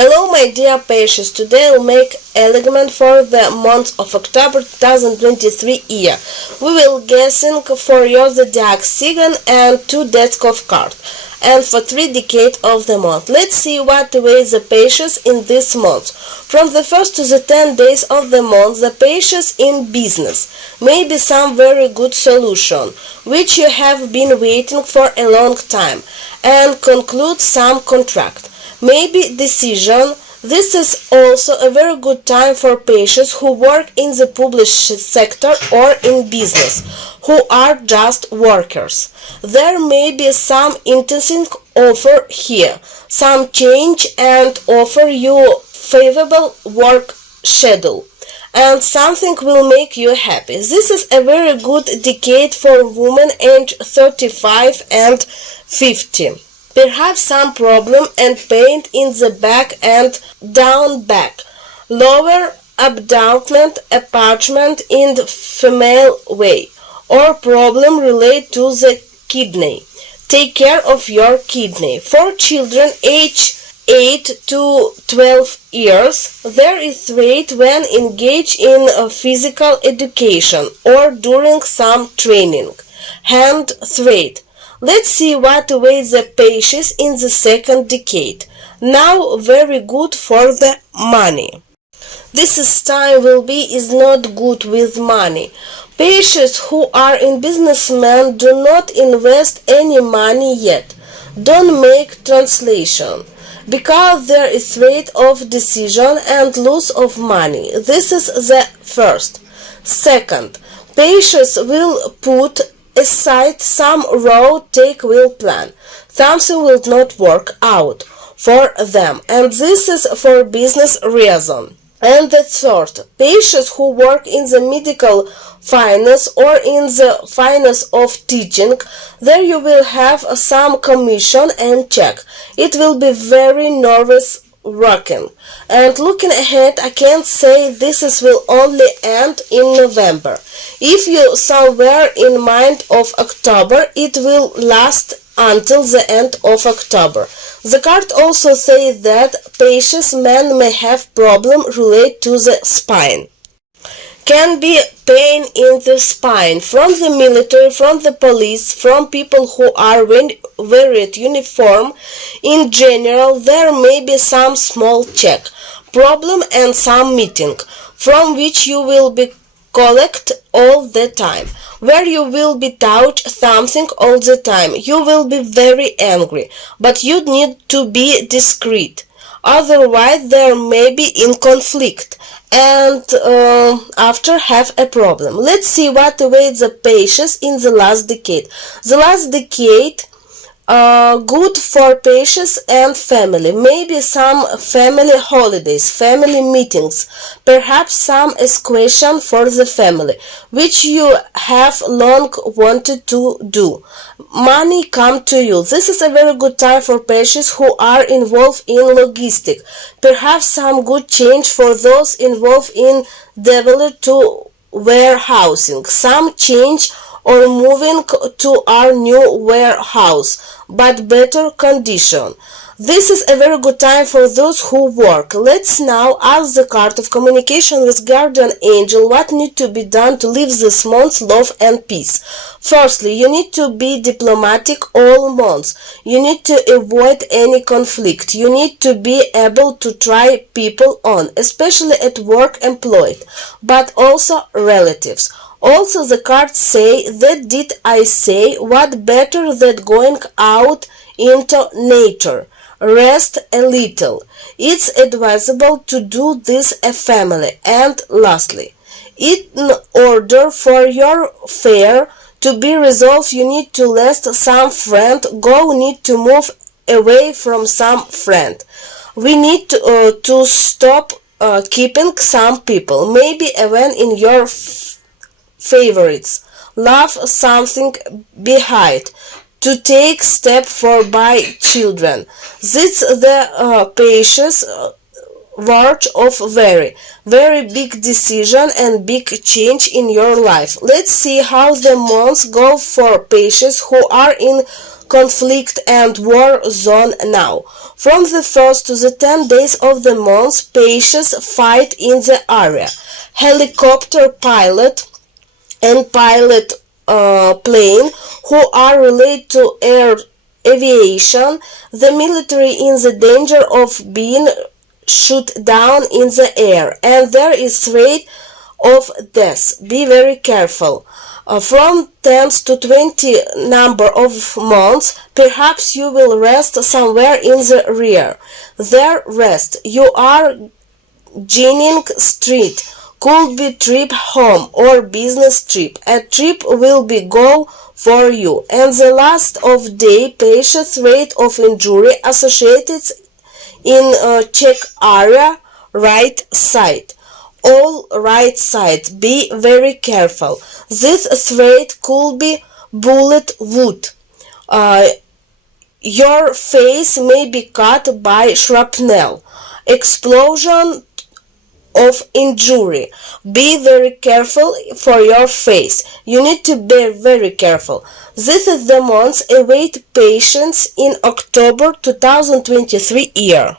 Hello my dear Pisces, today I'll make element for the month of October 2023 year. We will guessing for your Zodiac sign and 2 decks of cards, and for 3 decades of the month. Let's see what awaits the Pisces in this month. From the 1st to the 10 days of the month, the Pisces in business. Maybe some very good solution, which you have been waiting for a long time, and conclude some contract. Maybe decision. This is also a very good time for Pisces who work in the public sector or in business, who are just workers. There may be some interesting offer here, some change and offer you favorable work schedule, and something will make you happy. This is a very good decade for women aged 35 and 50. Perhaps some problem and pain in the back and down back, lower abdomen, attachment in the female way, or problem related to the kidney. Take care of your kidney. For children aged 8 to 12 years, there is threat when engaged in physical education or during some training. Hand threat. Let's see what awaits the Pisces in the second decade. Now very good for the money. This time will be is not good with money. Pisces who are in businessmen do not invest any money yet. Don't make translation, because there is threat of decision and loss of money. This is the first. Second, Pisces will put aside some raw take-will plan. Something will not work out for them, and this is for business reason. And the third, Pisces who work in the medical finance or in the finance of teaching, there you will have some commission and check. It will be very nervous rocking. And looking ahead, I can't say this will only end in November. If you somewhere in mind of October, it will last until the end of October. The card also says that Pisces men may have problem related to the spine. Can be pain in the spine from the military, from the police, from people who are wearing uniform. In general, there may be some small check, problem and some meeting, from which you will be collect all the time, where you will be taught something all the time. You will be very angry, but you need to be discreet. Otherwise, there may be in conflict, and after have a problem. Let's see what awaits the Pisces in the last decade. The last decade good for Pisces and family. Maybe some family holidays, family meetings, perhaps some excursion for the family, which you have long wanted to do. Money come to you. This is a very good time for Pisces who are involved in logistics. Perhaps some good change for those involved in development to warehousing. Some change or moving to our new warehouse, but better condition. This is a very good time for those who work. Let's now ask the card of communication with guardian angel what needs to be done to live this month love and peace. Firstly, you need to be diplomatic all months. You need to avoid any conflict. You need to be able to try people on, especially at work employed, but also relatives. Also the cards say that did I say what better than going out into nature. Rest a little. It's advisable to do this a family. And lastly, in order for your affair to be resolved, you need to let some friend go, need to move away from some friend. We need to stop keeping some people, maybe even in your favorites. Love something behind. To take step for by children. This the Pisces word of very big decision and big change in your life. Let's see how the months go for Pisces who are in conflict and war zone now. From the 1st to the 10 days of the month, Pisces fight in the area. Helicopter pilot and pilot plane who are related to air aviation, the military in the danger of being shot down in the air, and there is threat of death. Be very careful. From 10th to 20 number of months, perhaps you will rest somewhere in the rear. There rest. You are Jennings Street. Could be trip home or business trip. A trip will be go for you. And the last of day, Pisces rate of injury associated in check area right side. All right side. Be very careful. This threat could be bullet wound. Your face may be cut by shrapnel. Explosion of injury. Be very careful for your face. You need to be very careful. This is the month await Pisces in October 2023 year.